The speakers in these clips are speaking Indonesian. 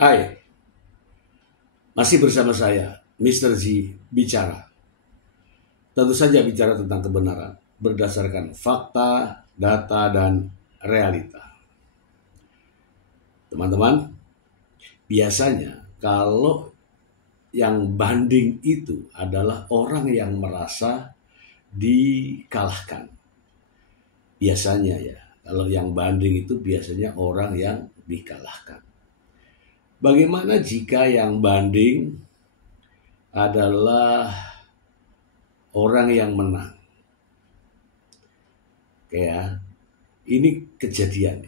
Hai, masih bersama saya, Mr. Z bicara. Tentu saja bicara tentang kebenaran, berdasarkan fakta, data, dan realita. Teman-teman, biasanya kalau yang banding itu adalah orang yang merasa dikalahkan. Biasanya ya, kalau yang banding itu biasanya orang yang dikalahkan. Bagaimana jika yang banding adalah orang yang menang? Ya, ini kejadian.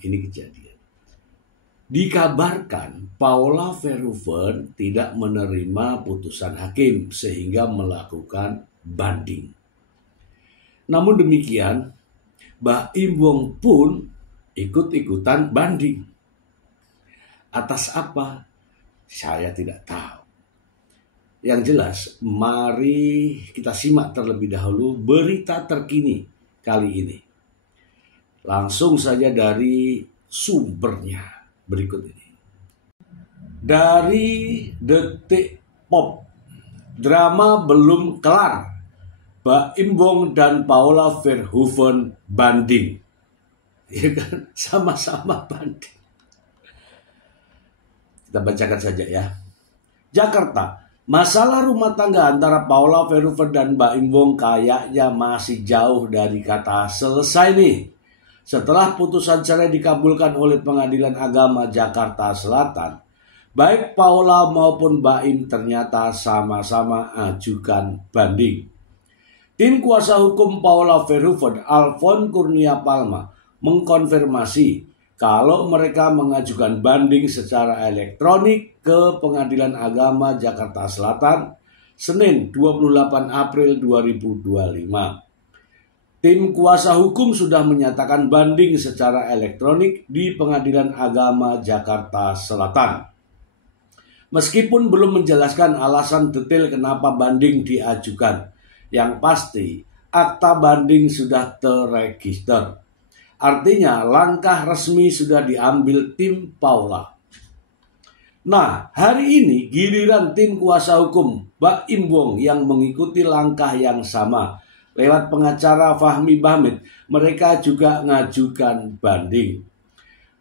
Dikabarkan Paula Verhoeven tidak menerima putusan hakim sehingga melakukan banding. Namun demikian, Mbak Im Wong pun ikut-ikutan banding. Atas apa? Saya tidak tahu. Yang jelas, mari kita simak terlebih dahulu berita terkini kali ini. Langsung saja dari sumbernya berikut ini. Dari Detik Pop, drama belum kelar. Mbak Im Wong dan Paula Verhoeven banding. Ya kan? Sama-sama banding. Kita bacakan saja ya. Jakarta, masalah rumah tangga antara Paula Verhoeven dan Mbak Im Wong kayaknya masih jauh dari kata selesai nih. Setelah putusan cerai dikabulkan oleh Pengadilan Agama Jakarta Selatan, baik Paula maupun Mbak Im ternyata sama-sama ajukan banding. Tim kuasa hukum Paula Verhoeven, Alfon Kurnia Palma, mengkonfirmasi kalau mereka mengajukan banding secara elektronik ke Pengadilan Agama Jakarta Selatan Senin 28 April 2025. Tim kuasa hukum sudah menyatakan banding secara elektronik di Pengadilan Agama Jakarta Selatan. Meskipun belum menjelaskan alasan detail kenapa banding diajukan, yang pasti akta banding sudah terregister. Artinya langkah resmi sudah diambil tim Paula. Nah, hari ini giliran tim kuasa hukum Mbak Im Wong yang mengikuti langkah yang sama. Lewat pengacara Fahmi Bahmid, mereka juga ngajukan banding.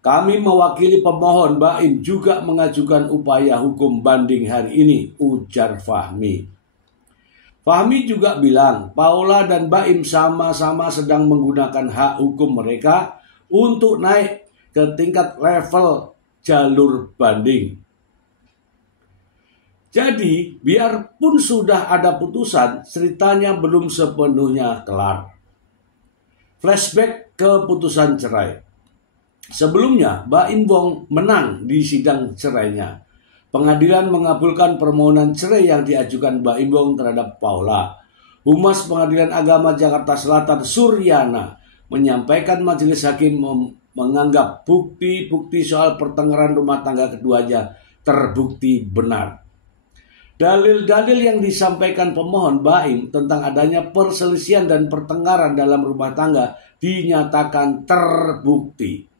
Kami mewakili pemohon, Mbak Im juga mengajukan upaya hukum banding hari ini, ujar Fahmi. Fahmi juga bilang Paula dan Mbak Im sama-sama sedang menggunakan hak hukum mereka untuk naik ke tingkat level jalur banding. Jadi biarpun sudah ada putusan, ceritanya belum sepenuhnya kelar. Flashback ke putusan cerai. Sebelumnya Mbak Im Wong menang di sidang cerainya. Pengadilan mengabulkan permohonan cerai yang diajukan Mbak Im Wong terhadap Paula. Humas Pengadilan Agama Jakarta Selatan Suryana menyampaikan majelis hakim menganggap bukti-bukti soal pertengkaran rumah tangga keduanya terbukti benar. Dalil-dalil yang disampaikan pemohon Mbak Im tentang adanya perselisihan dan pertengkaran dalam rumah tangga dinyatakan terbukti.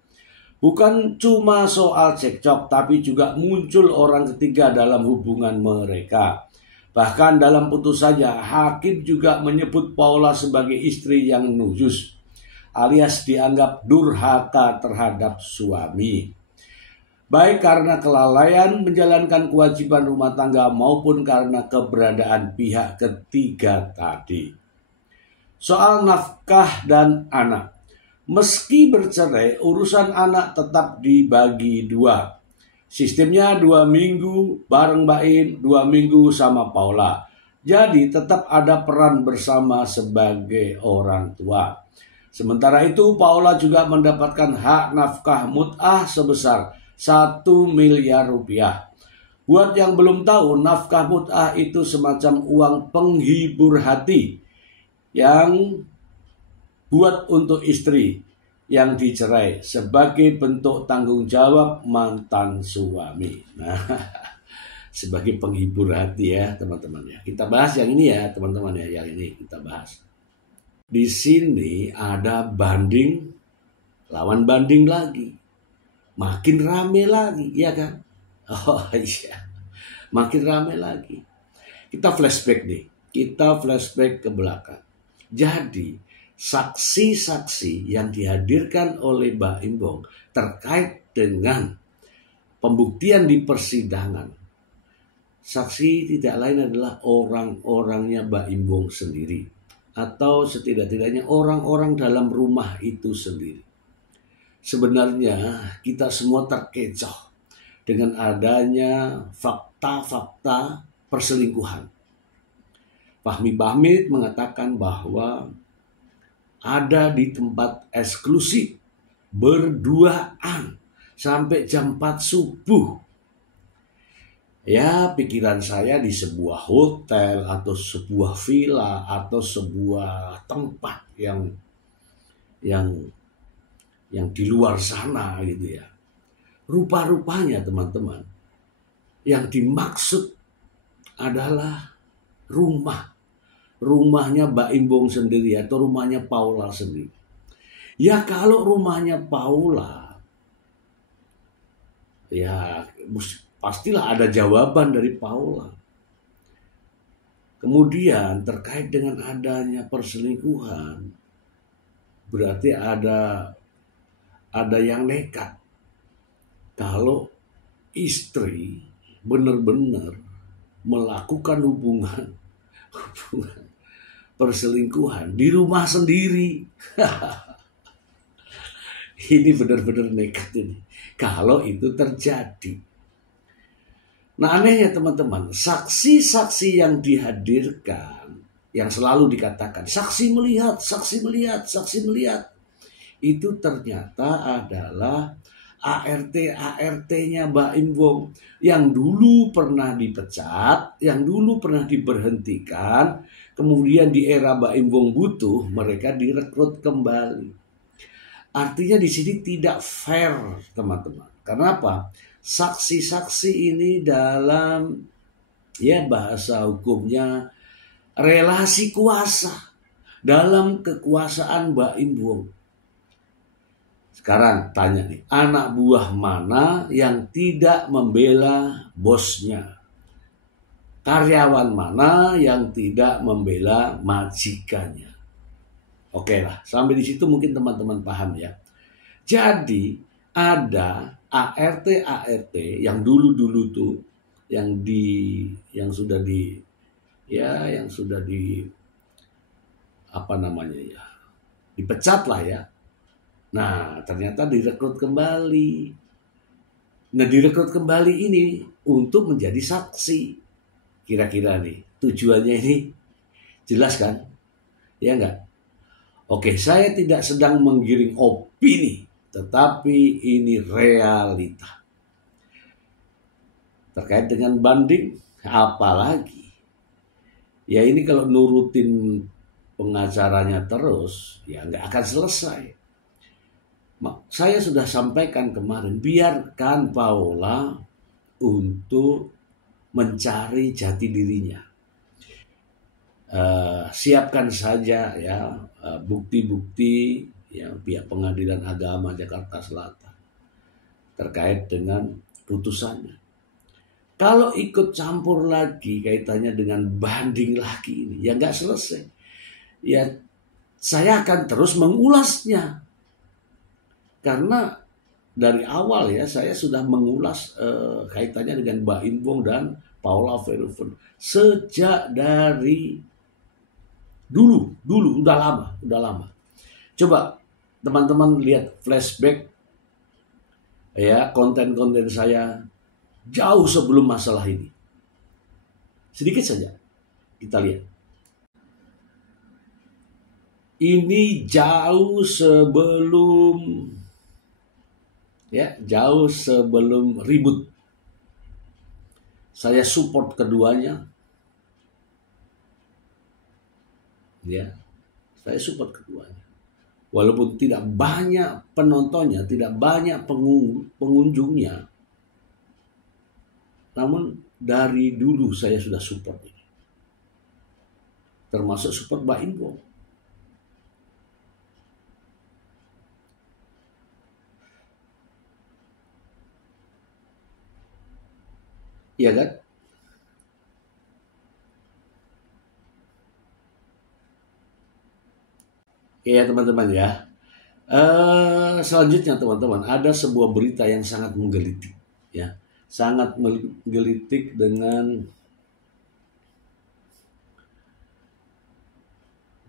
Bukan cuma soal cekcok, tapi juga muncul orang ketiga dalam hubungan mereka. Bahkan dalam putusannya, hakim juga menyebut Paula sebagai istri yang nujus, alias dianggap durhaka terhadap suami. Baik karena kelalaian menjalankan kewajiban rumah tangga maupun karena keberadaan pihak ketiga tadi. Soal nafkah dan anak. Meski bercerai, urusan anak tetap dibagi dua. Sistemnya 2 minggu bareng Mbak Im, 2 minggu sama Paula. Jadi tetap ada peran bersama sebagai orang tua. Sementara itu Paula juga mendapatkan hak nafkah mut'ah sebesar 1 miliar rupiah. Buat yang belum tahu, nafkah mut'ah itu semacam uang penghibur hati yang buat untuk istri yang dicerai sebagai bentuk tanggung jawab mantan suami. Nah, sebagai penghibur hati ya teman-teman ya. Kita bahas yang ini ya teman-teman ya, yang ini kita bahas. Di sini ada banding, lawan banding lagi. Makin rame lagi, ya kan? Oh iya, makin ramai lagi. Kita flashback nih, kita flashback ke belakang. Jadi, saksi-saksi yang dihadirkan oleh Mbak Imbong terkait dengan pembuktian di persidangan, saksi tidak lain adalah orang-orangnya Mbak Imbong sendiri, atau setidak-tidaknya orang-orang dalam rumah itu sendiri. Sebenarnya kita semua terkecoh dengan adanya fakta-fakta perselingkuhan. Fahmi Bahmid mengatakan bahwa ada di tempat eksklusif berduaan sampai jam 4 subuh. Ya, pikiran saya di sebuah hotel atau sebuah villa atau sebuah tempat yang di luar sana gitu ya. Rupa-rupanya teman-teman, yang dimaksud adalah rumahnya Mbak Imbong sendiri atau rumahnya Paula sendiri. Ya kalau rumahnya Paula, ya pastilah ada jawaban dari Paula. Kemudian terkait dengan adanya perselingkuhan, berarti ada yang nekat. Kalau istri benar-benar melakukan hubungan perselingkuhan di rumah sendiri. Ini benar-benar nekat ini. Kalau itu terjadi. Nah anehnya teman-teman, saksi-saksi yang dihadirkan, yang selalu dikatakan, saksi melihat, itu ternyata adalah ART-nya Mbak Imbong yang dulu pernah dipecat, yang dulu pernah diberhentikan, kemudian di era Mbak Imbong butuh, mereka direkrut kembali. Artinya di sini tidak fair, teman-teman. Kenapa? Saksi-saksi ini dalam bahasa hukumnya relasi kuasa dalam kekuasaan Mbak Imbong. Sekarang tanya nih, anak buah mana yang tidak membela bosnya? Karyawan mana yang tidak membela majikannya? Oke lah, sampai di situ mungkin teman-teman paham ya. Jadi ada ART yang dulu tuh yang sudah di dipecat lah ya. Nah, ternyata direkrut kembali. Nah, direkrut kembali ini untuk menjadi saksi. Kira-kira nih, tujuannya ini jelas kan? Ya enggak? Oke, saya tidak sedang menggiring opini, tetapi ini realita. Terkait dengan banding, apalagi? Ya ini kalau nurutin pengacaranya terus, ya nggak akan selesai. Saya sudah sampaikan kemarin, biarkan Paula untuk mencari jati dirinya. Siapkan saja ya bukti-bukti ya pihak Pengadilan Agama Jakarta Selatan terkait dengan putusannya. Kalau ikut campur lagi kaitannya dengan banding lagi ini ya nggak selesai. Ya saya akan terus mengulasnya karena dari awal ya saya sudah mengulas kaitannya dengan Mbak Imbong dan Paula Verhoeven sejak dari Dulu, udah lama. Coba teman-teman lihat flashback ya konten-konten saya jauh sebelum masalah ini. Sedikit saja kita lihat. Ini jauh sebelum ribut. Saya support keduanya. Ya, saya support keduanya. Walaupun tidak banyak penontonnya, tidak banyak pengunjungnya, namun dari dulu saya sudah support ini. Termasuk support Mbak Imbong. Iya kan? Iya teman-teman ya. Selanjutnya teman-teman, ada sebuah berita yang sangat menggelitik ya. Sangat menggelitik dengan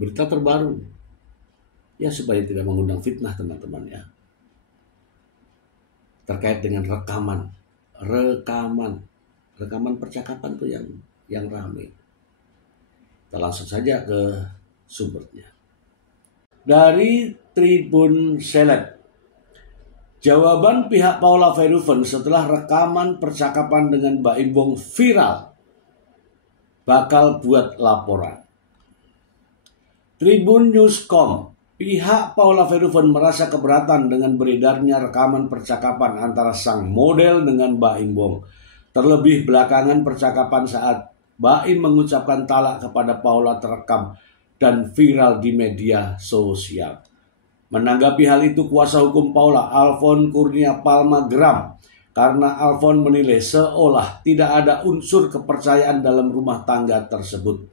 berita terbaru. Ya supaya tidak mengundang fitnah teman-teman ya. Terkait dengan rekaman percakapan tuh yang ramai. Kita langsung saja ke sumbernya. Dari Tribun Seleb, jawaban pihak Paula Verhoeven setelah rekaman percakapan dengan Mbak Imbong viral, bakal buat laporan. Tribun Newscom, pihak Paula Verhoeven merasa keberatan dengan beredarnya rekaman percakapan antara sang model dengan Mbak Imbong. Terlebih belakangan percakapan saat Mbak Im mengucapkan talak kepada Paula terekam dan viral di media sosial. Menanggapi hal itu, kuasa hukum Paula, Alfon Kurnia Palma geram karena Alfon menilai seolah tidak ada unsur kepercayaan dalam rumah tangga tersebut.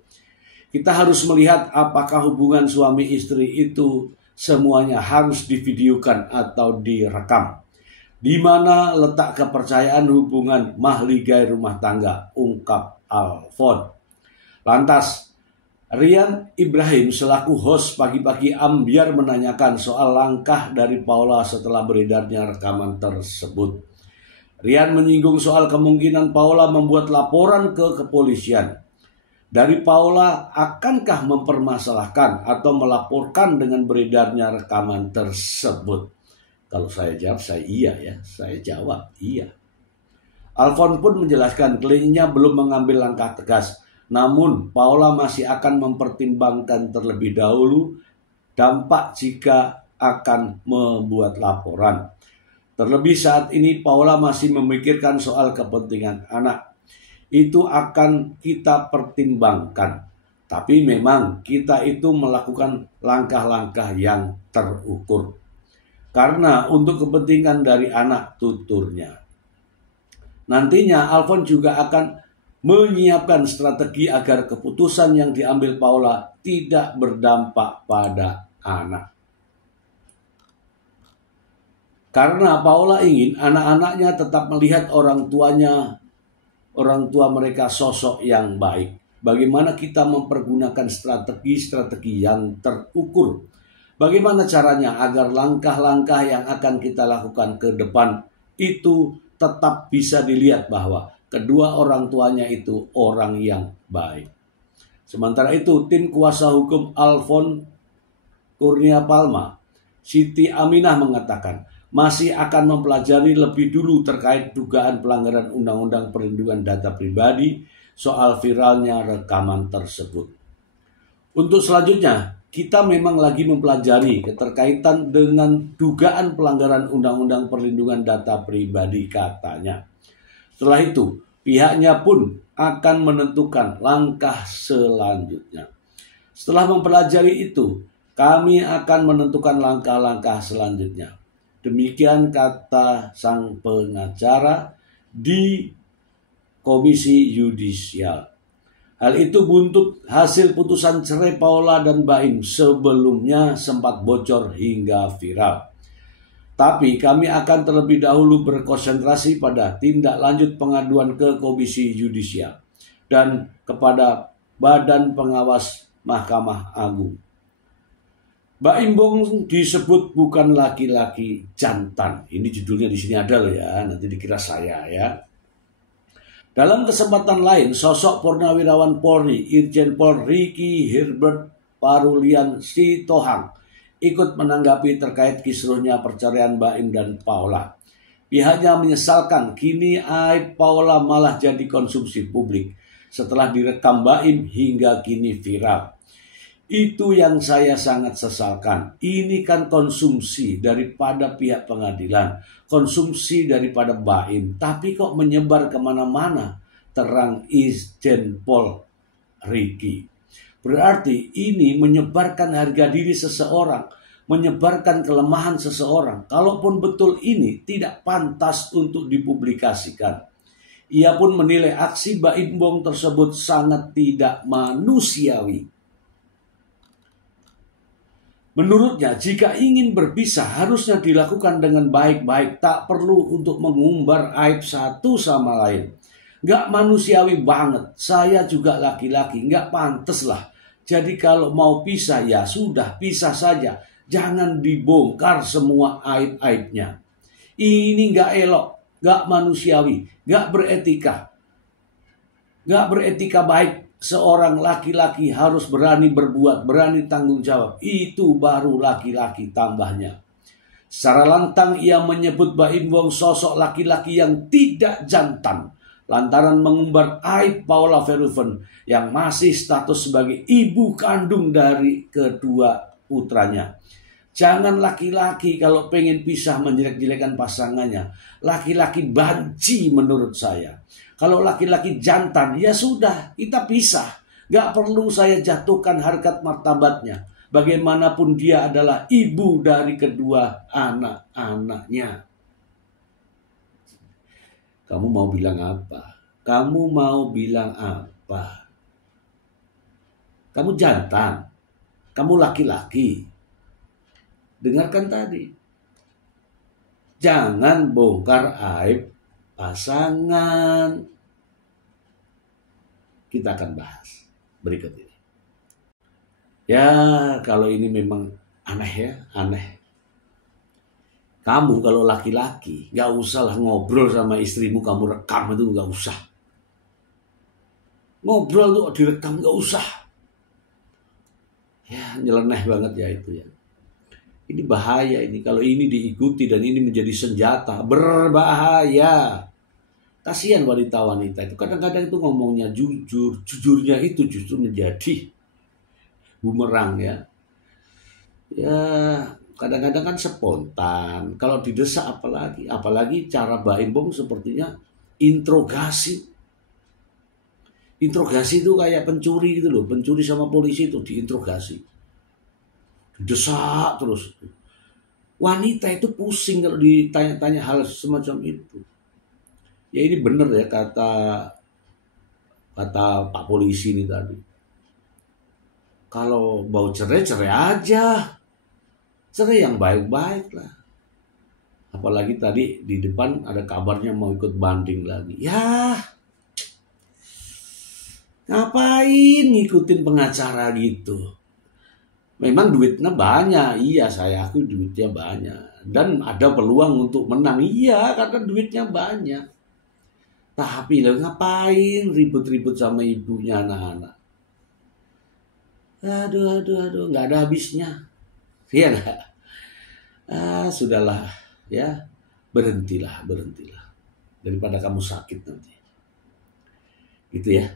Kita harus melihat apakah hubungan suami istri itu semuanya harus divideokan atau direkam. Di mana letak kepercayaan hubungan mahligai rumah tangga, ungkap Alfon. Lantas, Rian Ibrahim selaku host Pagi-Pagi Ambiar menanyakan soal langkah dari Paula setelah beredarnya rekaman tersebut. Rian menyinggung soal kemungkinan Paula membuat laporan ke kepolisian. Dari Paula, akankah mempermasalahkan atau melaporkan dengan beredarnya rekaman tersebut? Kalau saya jawab, saya jawab iya. Alfon pun menjelaskan kliennya belum mengambil langkah tegas. Namun, Paula masih akan mempertimbangkan terlebih dahulu dampak jika akan membuat laporan. Terlebih saat ini Paula masih memikirkan soal kepentingan anak. Itu akan kita pertimbangkan. Tapi memang kita itu melakukan langkah-langkah yang terukur. Karena untuk kepentingan dari anak, tuturnya. Nantinya Alfon juga akan menyiapkan strategi agar keputusan yang diambil Paula tidak berdampak pada anak. Karena Paula ingin anak-anaknya tetap melihat orang tua mereka sosok yang baik. Bagaimana kita mempergunakan strategi-strategi yang terukur? Bagaimana caranya agar langkah-langkah yang akan kita lakukan ke depan itu tetap bisa dilihat bahwa kedua orang tuanya itu orang yang baik. Sementara itu, tim kuasa hukum Alfon Kurnia Palma, Siti Aminah mengatakan, masih akan mempelajari lebih dulu terkait dugaan pelanggaran Undang-Undang Perlindungan Data Pribadi soal viralnya rekaman tersebut. Untuk selanjutnya, kita memang lagi mempelajari keterkaitan dengan dugaan pelanggaran Undang-Undang Perlindungan Data Pribadi, katanya. Setelah itu, pihaknya pun akan menentukan langkah selanjutnya. Setelah mempelajari itu, kami akan menentukan langkah-langkah selanjutnya. Demikian kata sang pengacara di Komisi Yudisial. Hal itu buntut hasil putusan cerai Paula dan Mbak Im sebelumnya sempat bocor hingga viral. Tapi kami akan terlebih dahulu berkonsentrasi pada tindak lanjut pengaduan ke Komisi Yudisial dan kepada Badan Pengawas Mahkamah Agung. Mbak Imbong disebut bukan laki-laki jantan. Ini judulnya di sini ada loh ya, nanti dikira saya ya. Dalam kesempatan lain, sosok Purnawirawan Polri, Irjen Pol Ricky Herbert Parulian Sitohang ikut menanggapi terkait kisruhnya perceraian Mbak Im dan Paula. Pihaknya menyesalkan kini aib Paula malah jadi konsumsi publik setelah direkam Mbak Im hingga kini viral. Itu yang saya sangat sesalkan. Ini kan konsumsi daripada pihak pengadilan, konsumsi daripada Mbak Im, tapi kok menyebar kemana-mana, terang Irjen Pol Ricky. Berarti ini menyebarkan harga diri seseorang, menyebarkan kelemahan seseorang. Kalaupun betul ini tidak pantas untuk dipublikasikan. Ia pun menilai aksi Baim Wong tersebut sangat tidak manusiawi. Menurutnya, jika ingin berpisah harusnya dilakukan dengan baik-baik, tak perlu untuk mengumbar aib satu sama lain. Gak manusiawi banget, saya juga laki-laki, gak pantes lah. Jadi kalau mau pisah ya sudah pisah saja, jangan dibongkar semua aib-aibnya. Ini gak elok, gak manusiawi, gak beretika. Gak beretika baik. Seorang laki-laki harus berani berbuat, berani tanggung jawab. Itu baru laki-laki, tambahnya. Secara lantang ia menyebut Baim Wong sosok laki-laki yang tidak jantan lantaran mengumbar aib Paula Verhoeven yang masih status sebagai ibu kandung dari kedua putranya. Jangan laki-laki kalau pengen pisah menjelek-jelekan pasangannya. Laki-laki banci menurut saya. Kalau laki-laki jantan, ya sudah, kita pisah. Gak perlu saya jatuhkan harkat martabatnya. Bagaimanapun dia adalah ibu dari kedua anak-anaknya. Kamu mau bilang apa? Kamu mau bilang apa? Kamu jantan. Kamu laki-laki. Dengarkan tadi. Jangan bongkar aib pasangan. Kita akan bahas berikut ini. Ya, kalau ini memang aneh ya, aneh. Kamu kalau laki-laki, gak usah lah ngobrol sama istrimu, kamu rekam itu gak usah. Ngobrol tuh direkam gak usah. Ya, nyeleneh banget ya itu ya. Ini bahaya ini, kalau ini diikuti dan ini menjadi senjata, berbahaya. Kasihan wanita-wanita itu kadang-kadang itu ngomongnya jujur, jujurnya itu justru menjadi bumerang ya. Ya, kadang-kadang kan spontan. Kalau didesak apalagi cara Baim Wong sepertinya interogasi. Interogasi itu kayak pencuri gitu loh, pencuri sama polisi itu diinterogasi. Didesak terus. Wanita itu pusing kalau ditanya-tanya hal semacam itu. Ya ini benar ya kata Pak polisi ini tadi. Kalau mau cerai aja. Cerai yang baik-baik lah. Apalagi tadi di depan ada kabarnya mau ikut banding lagi. Ya, ngapain ngikutin pengacara gitu? Memang duitnya banyak, iya saya akui duitnya banyak. Dan ada peluang untuk menang, iya karena duitnya banyak. Tapi ngapain ribut-ribut sama ibunya anak-anak? Aduh, nggak ada habisnya. Iya nggak? Sudahlah ya, berhentilah. Daripada kamu sakit nanti. Gitu ya.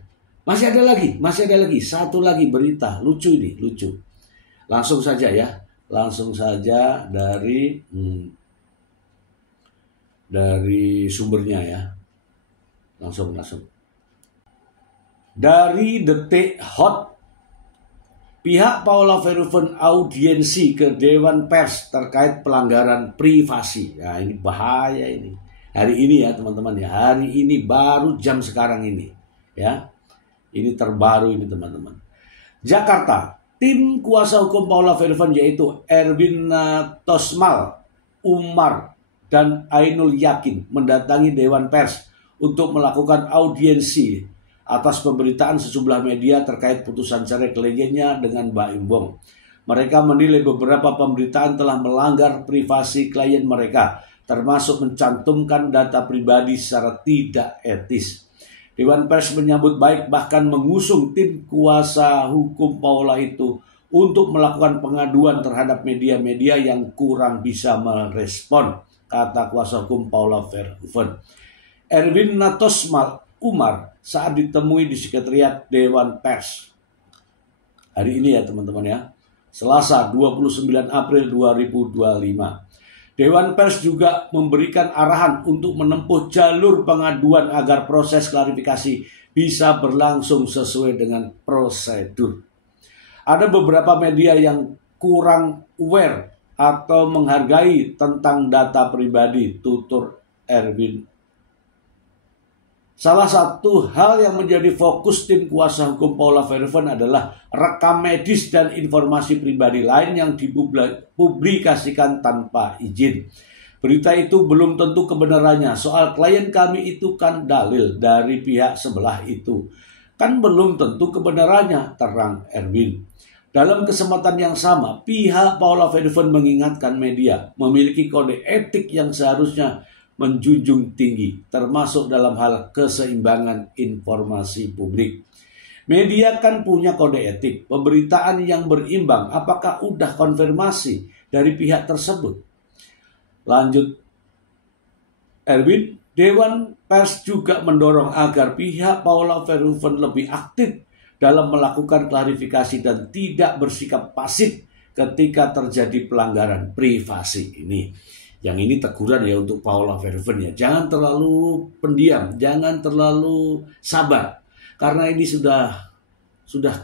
Masih ada lagi. Satu lagi berita, lucu ini, lucu. Langsung saja ya. Langsung saja dari sumbernya ya. Langsung. Dari Detik Hot. Pihak Paula Verhoeven audiensi ke Dewan Pers terkait pelanggaran privasi. Nah ini bahaya ini. Hari ini ya teman-teman ya. Hari ini baru jam sekarang ini. Ya. Ini terbaru ini teman-teman. Jakarta. Tim kuasa hukum Paula Verhoeven yaitu Erwin Tosmal, Umar, dan Ainul Yakin mendatangi Dewan Pers untuk melakukan audiensi atas pemberitaan sejumlah media terkait putusan cerai kliennya dengan Baim Wong. Mereka menilai beberapa pemberitaan telah melanggar privasi klien mereka, termasuk mencantumkan data pribadi secara tidak etis. Dewan Pers menyambut baik bahkan mengusung tim kuasa hukum Paula itu untuk melakukan pengaduan terhadap media-media yang kurang bisa merespon, kata kuasa hukum Paula Verhoeven. Erwin Natosmal Umar saat ditemui di sekretariat Dewan Pers. Hari ini ya teman-teman ya, Selasa 29 April 2025. Dewan Pers juga memberikan arahan untuk menempuh jalur pengaduan agar proses klarifikasi bisa berlangsung sesuai dengan prosedur. Ada beberapa media yang kurang aware atau menghargai tentang data pribadi, tutur Erwin. Salah satu hal yang menjadi fokus tim kuasa hukum Paula Verhoeven adalah rekam medis dan informasi pribadi lain yang dipublikasikan tanpa izin. Berita itu belum tentu kebenarannya. Soal klien kami itu kan dalil dari pihak sebelah itu. Kan belum tentu kebenarannya, terang Erwin. Dalam kesempatan yang sama, pihak Paula Verhoeven mengingatkan media memiliki kode etik yang seharusnya menjunjung tinggi, termasuk dalam hal keseimbangan informasi publik. Media kan punya kode etik, pemberitaan yang berimbang. Apakah udah konfirmasi dari pihak tersebut? Lanjut Erwin, Dewan Pers juga mendorong agar pihak Paula Verhoeven lebih aktif dalam melakukan klarifikasi dan tidak bersikap pasif ketika terjadi pelanggaran privasi ini. Yang ini teguran ya untuk Paula Verhoeven ya. Jangan terlalu pendiam, jangan terlalu sabar. Karena ini sudah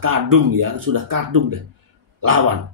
kadung ya, sudah kadung deh. Lawan.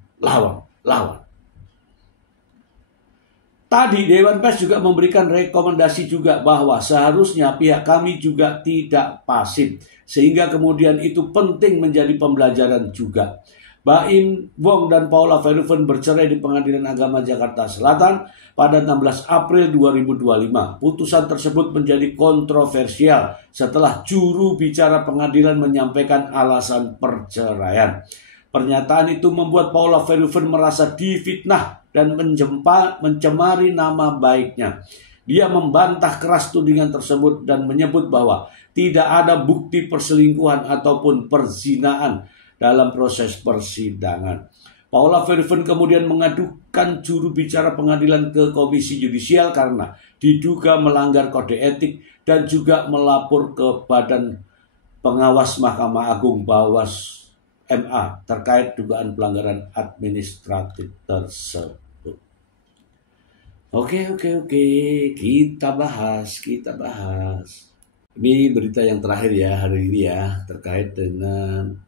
Tadi Dewan Pers juga memberikan rekomendasi juga bahwa seharusnya pihak kami juga tidak pasif. Sehingga kemudian itu penting menjadi pembelajaran juga. Baim Wong dan Paula Verhoeven bercerai di Pengadilan Agama Jakarta Selatan pada 16 April 2025. Putusan tersebut menjadi kontroversial setelah juru bicara pengadilan menyampaikan alasan perceraian. Pernyataan itu membuat Paula Verhoeven merasa difitnah dan mencemari nama baiknya. Dia membantah keras tudingan tersebut dan menyebut bahwa tidak ada bukti perselingkuhan ataupun perzinaan dalam proses persidangan. Paula Verhoeven kemudian mengadukan juru bicara pengadilan ke Komisi Yudisial karena diduga melanggar kode etik dan juga melapor ke Badan Pengawas Mahkamah Agung Bawas MA terkait dugaan pelanggaran administratif tersebut. Oke, kita bahas. Ini berita yang terakhir ya hari ini ya, terkait dengan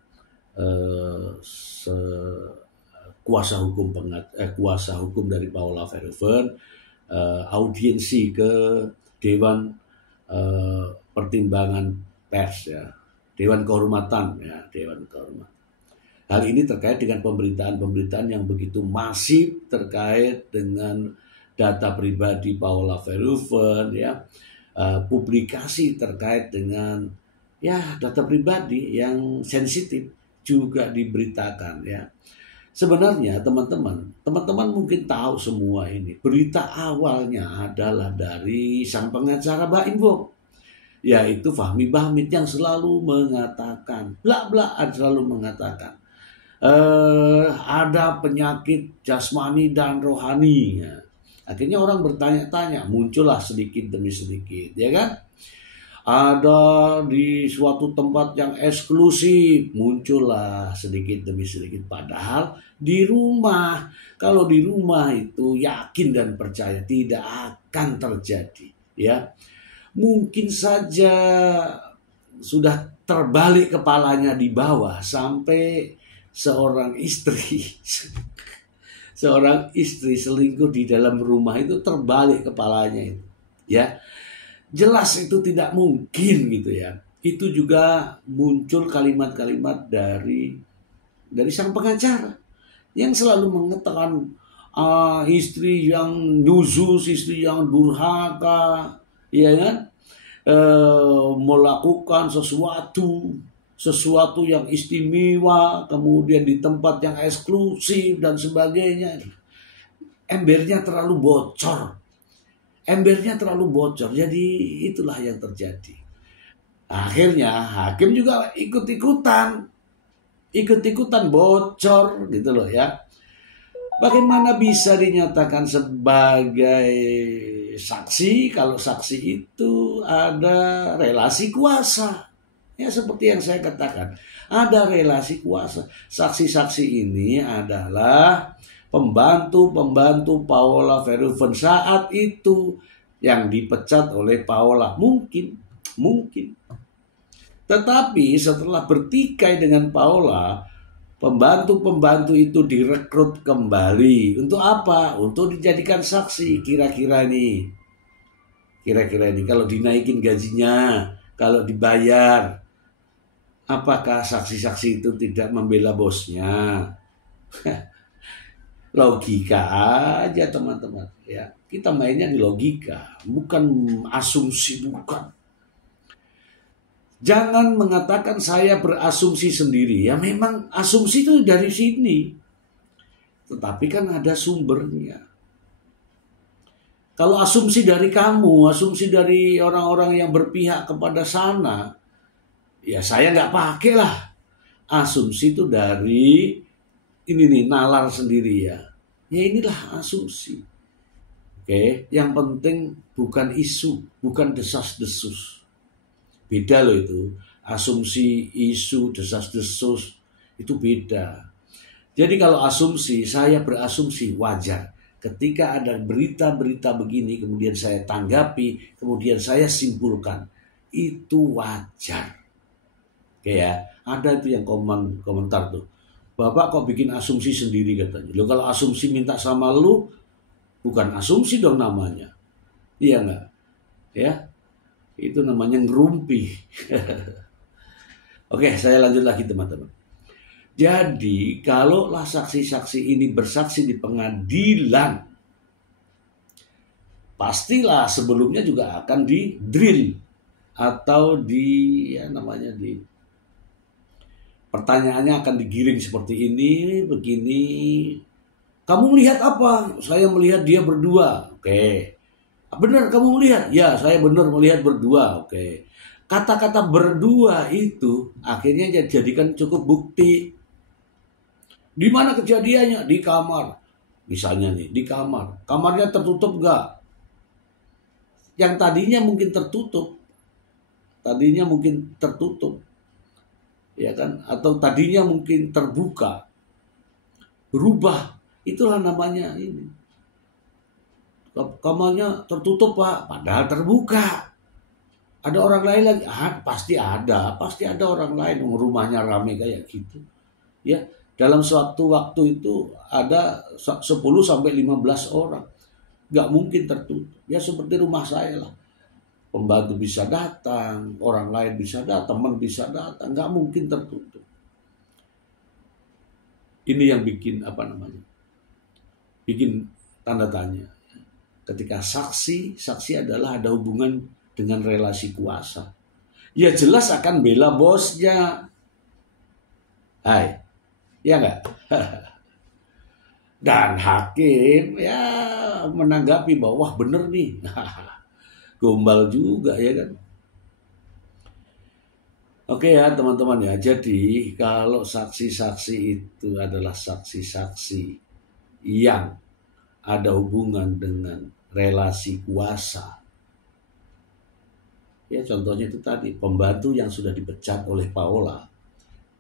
kuasa hukum dari Paula Verhoeven audiensi ke Dewan Pertimbangan Pers ya, Dewan Kehormatan. Hal ini terkait dengan pemberitaan yang begitu masif terkait dengan data pribadi Paula Verhoeven ya, publikasi terkait dengan ya data pribadi yang sensitif juga diberitakan ya. Sebenarnya teman-teman mungkin tahu semua ini. Berita awalnya adalah dari sang pengacara Baim Wong, yaitu Fahmi Bahmid yang selalu mengatakan, selalu mengatakan ada penyakit jasmani dan rohani. Ya. Akhirnya orang bertanya-tanya, muncullah sedikit demi sedikit, ya kan? Ada di suatu tempat yang eksklusif, muncullah sedikit demi sedikit. Padahal di rumah, kalau di rumah itu yakin dan percaya tidak akan terjadi. Ya, mungkin saja sudah terbalik kepalanya di bawah sampai seorang istri selingkuh di dalam rumah itu terbalik kepalanya itu. Ya. Jelas itu tidak mungkin gitu ya. Itu juga muncul kalimat-kalimat dari sang pengacara yang selalu mengatakan istri yang nuzus, istri yang durhaka, ya kan, melakukan sesuatu yang istimewa, kemudian di tempat yang eksklusif dan sebagainya. Embernya terlalu bocor. Jadi itulah yang terjadi. Akhirnya hakim juga ikut-ikutan bocor gitu loh ya. Bagaimana bisa dinyatakan sebagai saksi kalau saksi itu ada relasi kuasa? Ya seperti yang saya katakan, ada relasi kuasa. Saksi-saksi ini adalah pembantu Paula Verhoeven saat itu yang dipecat oleh Paula. Mungkin. Tetapi setelah bertikai dengan Paula, pembantu itu direkrut kembali. Untuk apa? Untuk dijadikan saksi. Kira-kira ini kalau dinaikin gajinya, Kalau dibayar, apakah saksi-saksi itu tidak membela bosnya? Logika aja teman-teman ya. Kita mainnya di logika, bukan asumsi, bukan. Jangan mengatakan saya berasumsi sendiri. Ya memang asumsi itu dari sini. Tetapi kan ada sumbernya. Kalau asumsi dari kamu, asumsi dari orang-orang yang berpihak kepada sana, ya saya nggak pakai lah. Asumsi itu dari ini nih, nalar sendiri ya. Ya inilah asumsi. Oke, yang penting bukan isu, bukan desas-desus. Beda loh itu. Asumsi, isu, desas-desus itu beda. Jadi kalau asumsi, saya berasumsi wajar. Ketika ada berita-berita begini, kemudian saya tanggapi, kemudian saya simpulkan. Itu wajar. Oke ya, ada itu yang komentar tuh. Bapak kok bikin asumsi sendiri katanya. Loh kalau asumsi minta sama lu, bukan asumsi dong namanya. Iya enggak? Ya, itu namanya ngerumpi. Oke, saya lanjut lagi teman-teman. Jadi, kalaulah saksi-saksi ini bersaksi di pengadilan, pastilah sebelumnya juga akan di drill atau pertanyaannya akan digiring seperti ini, begini. Kamu melihat apa? Saya melihat dia berdua. Oke. Benar kamu melihat? Ya, saya benar melihat berdua. Oke. Kata-kata berdua itu akhirnya dijadikan cukup bukti. Di mana kejadiannya? Di kamar. Misalnya nih, di kamar. Kamarnya tertutup enggak? Yang tadinya mungkin tertutup. Ya kan? Atau tadinya mungkin terbuka. Berubah. Itulah namanya ini. Kamarnya tertutup, Pak. Padahal terbuka. Ada orang lain lagi? Pasti ada orang lain. Rumahnya ramai kayak gitu. Ya. Dalam suatu waktu itu ada 10 sampai 15 orang. Gak mungkin tertutup. Ya seperti rumah saya lah. Pembantu bisa datang, orang lain bisa datang, teman bisa datang. Gak mungkin tertutup. Ini yang bikin bikin tanda tanya. Ketika saksi adalah ada hubungan dengan relasi kuasa. Ya jelas akan bela bosnya. Hai. Ya enggak? Dan hakim ya menanggapi bahwa wah bener nih. Gombal juga ya kan. Oke ya teman-teman ya. Jadi kalau saksi-saksi itu adalah saksi-saksi yang ada hubungan dengan relasi kuasa. Ya contohnya itu tadi pembantu yang sudah dipecat oleh Paula,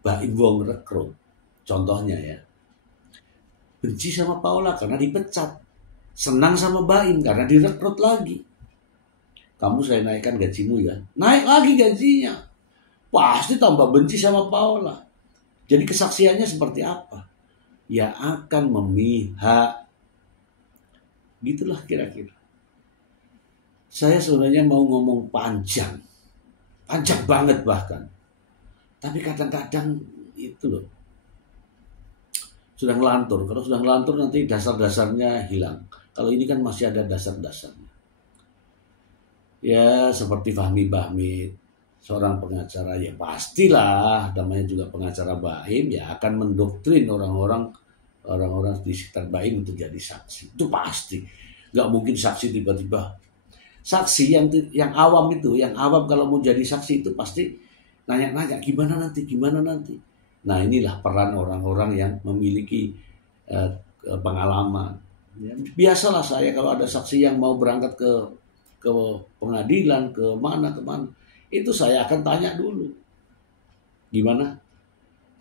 Baim Wong rekrut. Contohnya ya. Benci sama Paula karena dipecat. Senang sama Baim karena direkrut lagi. Kamu saya naikkan gajimu ya. Naik lagi gajinya. Pasti tambah benci sama Paula. Jadi kesaksiannya seperti apa? Ya akan memihak. Gitulah kira-kira. Saya sebenarnya mau ngomong panjang. Panjang banget bahkan. Tapi kadang-kadang itu loh. Sudah ngelantur. Kalau sudah ngelantur nanti dasar-dasarnya hilang. Kalau ini kan masih ada dasar-dasarnya. Ya seperti Fahmi Bahmid, seorang pengacara ya pastilah namanya juga pengacara Baim ya akan mendoktrin orang-orang di sekitar Baim untuk jadi saksi. Itu pasti. Gak mungkin saksi tiba-tiba. Saksi yang awam itu, yang awam kalau mau jadi saksi itu pasti nanya-nanya gimana nanti. Nah inilah peran orang-orang yang memiliki pengalaman. Ya, biasalah saya kalau ada saksi yang mau berangkat ke pengadilan, kemana, itu saya akan tanya dulu. Gimana?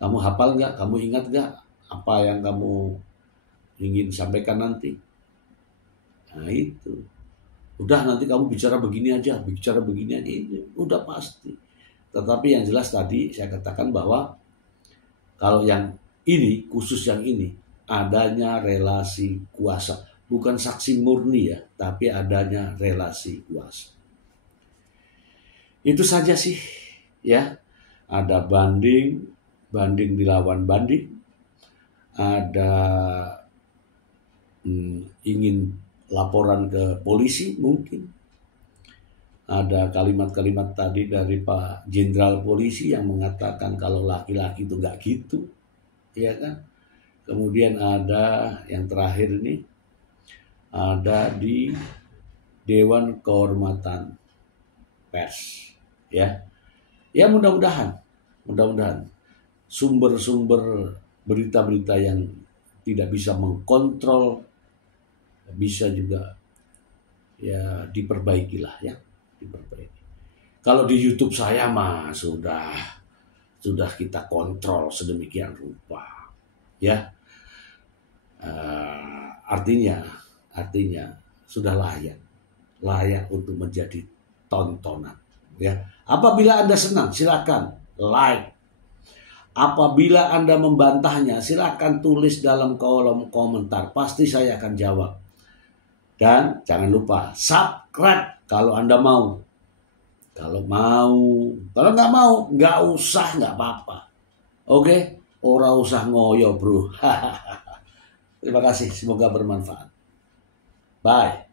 Kamu hafal nggak? Kamu ingat nggak apa yang kamu ingin sampaikan nanti? Nah itu. Udah nanti kamu bicara begini aja. Ini udah pasti. Tetapi yang jelas tadi saya katakan bahwa kalau yang ini, khusus yang ini, adanya relasi kuasa. Bukan saksi murni ya, tapi adanya relasi kuasa. Itu saja sih ya. Ada banding dilawan banding, ada ingin laporan ke polisi mungkin, ada kalimat-kalimat tadi dari Pak Jenderal Polisi yang mengatakan kalau laki-laki itu nggak gitu, ya kan? Kemudian ada yang terakhir ini, ada di Dewan Kehormatan Pers, ya. Ya mudah-mudahan sumber-sumber berita-berita yang tidak bisa mengkontrol bisa juga ya diperbaikilah ya, diperbaiki. Kalau di YouTube saya mah sudah kita kontrol sedemikian rupa, ya. Artinya sudah layak untuk menjadi tontonan, ya. Apabila Anda senang, silakan like. Apabila Anda membantahnya, silakan tulis dalam kolom komentar. Pasti saya akan jawab. Dan jangan lupa subscribe kalau Anda mau. Kalau nggak mau, nggak usah, nggak apa-apa. Oke? Ora usah ngoyo, bro. Terima kasih, semoga bermanfaat. Bye.